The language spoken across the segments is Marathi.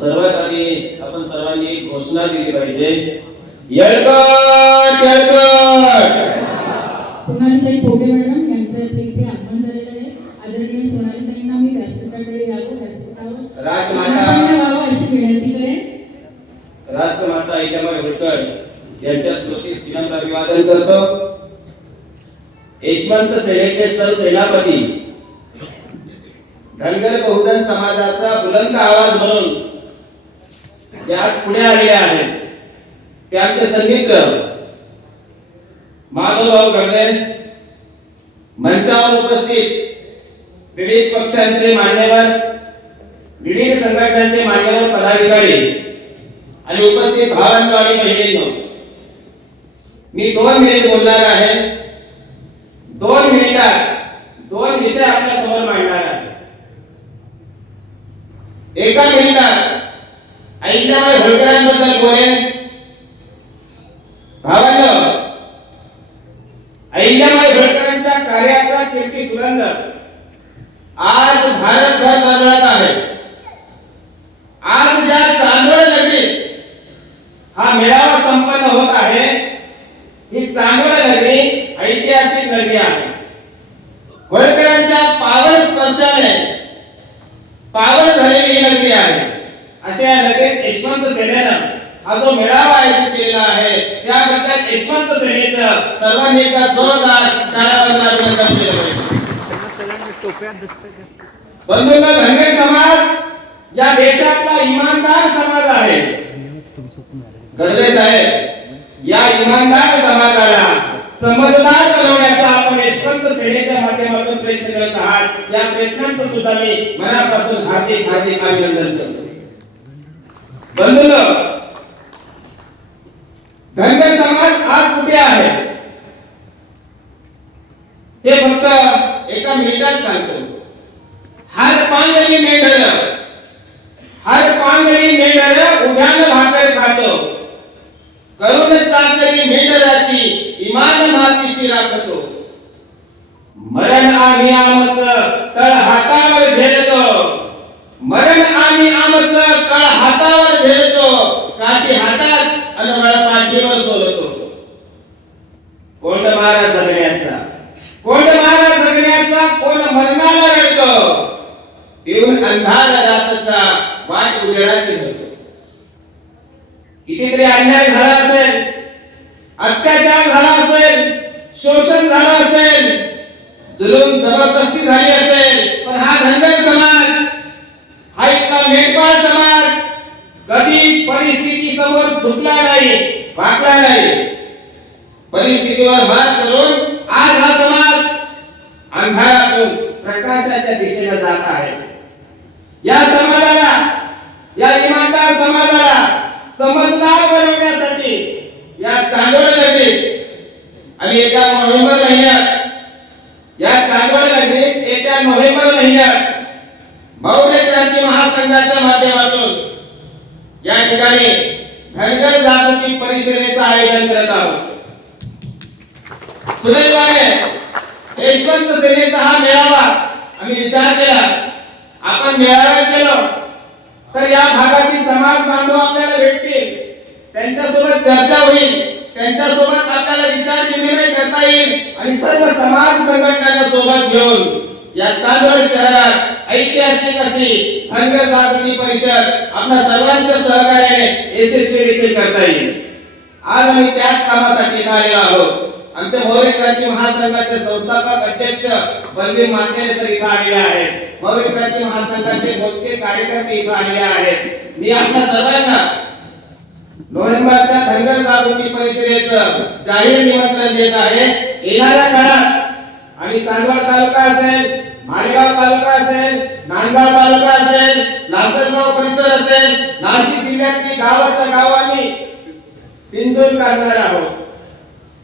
सर्वात आधी आपण सर्वांनी घोषणा दिली पाहिजे. येळकट येळकट सोनालीताई पोटे मॅडम यांचं इथे इथे आगमन झालेलं आहे. आदरणीय सोनालीताईंना मी व्यासपीठाकडे यावं व्यासपीठावर. राजमाता मान्य व्हावं अशी विनंती करेन. राष्ट्रमाता होळकर यांच्या स्मृतीस विनम्र अभिवादन करतो. यशवंत सेनेचे सरसेनापती धनगर बहुजन समाजाचा बुलंद आवाज म्हणून जे आज पुढे आलेले आहेत ते आमचे संगीत माधवभाऊ गडवे मंचावर उपस्थित विविध पक्षांचे मान्यवर विविध संघटनांचे मान्यवर पदाधिकारी आणि उपस्थित भावांनो आणि बहिणींनो मी दोन मिनिट बोलणार आहे. दोन मिनिटात दोन विषय आपल्यासमोर मांडणार एका मिनिटात. अहिल्याबाई होळकरांबद्दल बोलेन. भावांनो अहिल्याबाई होळकरांच्या कार्याचा कीर्ती सुगंध. आज भारतभर दरवळत आहे. आज ज्या चांदोड नगरीत हा मेळावा संपन्न होत आहे ही चांदोड नगरी ऐतिहासिक नगरी आहे. होळकरांच्या पावन स्पर्शाने पावन झालेली ही नगरी आहे. अशा या नगरीत यशवंत सेनेनं हा जो मेळावा आयोजित केलेला आहे त्याबद्दल यशवंत सेनेचं सर्वांनी एकदा जोरदार टाळ्या बंधूंना धनगर समाज या देशातला इमानदार समाज आहे. गडदे साहेब या इमानदार समाजाला समजदार बनवण्याचा आपण यशवंत सेनेच्या माध्यमातून प्रयत्न करत आहात. या प्रयत्नांचं सुद्धा मी मनापासून हार्दिक हार्दिक अभिनंदन करतो. बंधूंनो धनगर समाज आज कुठे आहे? ते फक्त एका मिनिटात सांगतो. हर पांगली मेंढर हर पांगली मेंढर उभ्यानं भाकर खातो. करून चांगली मेंढराची इमान मातीशी राखतो. मरण आम्ही आमच तळ हातावर झेलतो. मरण आम्ही आमच तळ हातावर झेलतो. काठी हातात आणि वळ पाठीवर सोलतो कोंड मारा जगण्याचा. कोंड मारा जगण्याचा कोण मरणाला रडतो. येऊन अंधार रातचा वाट उजेडाची धरतो. कितीतरी अन्याय झाला असेल अत्याचार झाला असेल शोषण झालं असेल जुलूम जबरदस्ती झाली असेल पण हा धनगर समाज हा इतका मेंढपाळ समाज कधी परिस्थिती समोर झुकला नाही वाकला नाही. परिस्थितीवर मात करून आज हा समाज अंधारातून प्रकाशाच्या दिशेने जात आहे. या समाजाला या इमानदार समाजाला समजदार बनवण्यासाठी या चांदोड नगरीत आणि म्हणून नोव्हेंबर महिन्यात या चांदोड नगरीत येत्या नोव्हेंबर महिन्यात बहुजन क्रांती महासंघाच्या माध्यमातून या ठिकाणी धनगर जागृती परिषदेचं आयोजन करत आहोत. सुदैवाने यशवंत सेनेचा हा मेळावा आम्ही विचार केला. आपण मेळावा केलो तर या भागातील समाज बांधव आपल्याला भेटतील. त्यांच्यासोबत चर्चा होईल त्यांच्यासोबत आपल्याला विचार विनिमय करता येईल आणि सर्व समाज संघटनांना सोबत घेऊन या चांदवड शहरात ऐतिहासिक अशी धनगर जागृती परिषद आपल्या सर्वांच्या सहकार्याने यशस्वी करता येईल. आज आम्ही त्याच कामासाठी आलेलो आहोत. आमच्या मौर्य क्रांती महासंघाचे संस्थापक अध्यक्ष बलवीर मातेरे सर इथं आलेले आहेत. मौर्य क्रांती महासंघाचे मोजके कार्यकर्ते इथं आलेले आहेत. मी आपल्या सर्वांना नोव्हेंबरच्या धनगर जागृती परिषदेचं जाहीर निमंत्रण देत आहे. येणाऱ्या काळात आणि चांदवड तालुका असेल मालेगाव तालुका असेल नांदगाव तालुका असेल लासलगाव परिसर असेल नाशिक जिल्ह्यातली गावाच्या गावांनी पिंजून काढणार आहोत.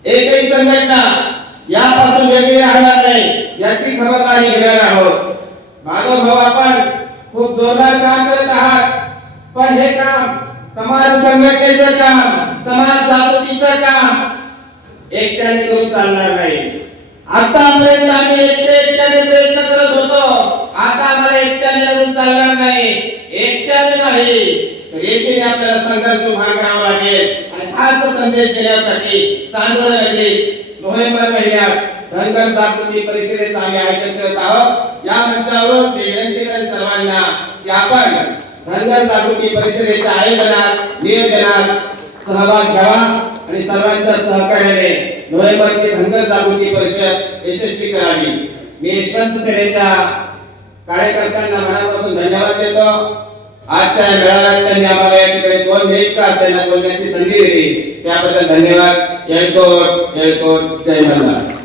एकही संघटना यापासून वेगळी राहणार नाही याची खबरदारी घेणार आहोत. मागो भाऊ आपण खूप जोरदार काम करत आहात पण हे काम समाज संघटनेचं काम समाज जागृतीचं काम एकट्याने करून चालणार नाही. आतापर्यंत आम्ही एकटे एकट्याने प्रयत्न करत होतो. आता आम्हाला एकट्याने करून चालणार नाही. एकट्याने नाही. तर एकीने आपल्याला संघर्ष उभा करावा लागेल. आणि हाच संदेश देण्यासाठी चांगलं लागेल नोव्हेंबर महिन्यात धनगर जागृती परिषदेचं आम्ही आयोजन करत आहोत. या मंचावरून मी विनंती करेन सर्वांना की आपण धनगर जागृती परिषदेच्या आयोजनात नियोजनात सहभाग घ्यावा आणि सर्वांच्या सहकार्याने नोव्हेंबरची धनगर जागृती परिषद यशस्वी करावी. मी यशवंत सेनेच्या कार्यकर्त्यांना मनापासून धन्यवाद देतो. आजच्या मेळाव्यात त्यांनी आम्हाला या ठिकाणी दोन मिनिट का असेना बोलण्याची संधी दिली. त्याबद्दल धन्यवाद. जय कोट जय कोट जय मल्हार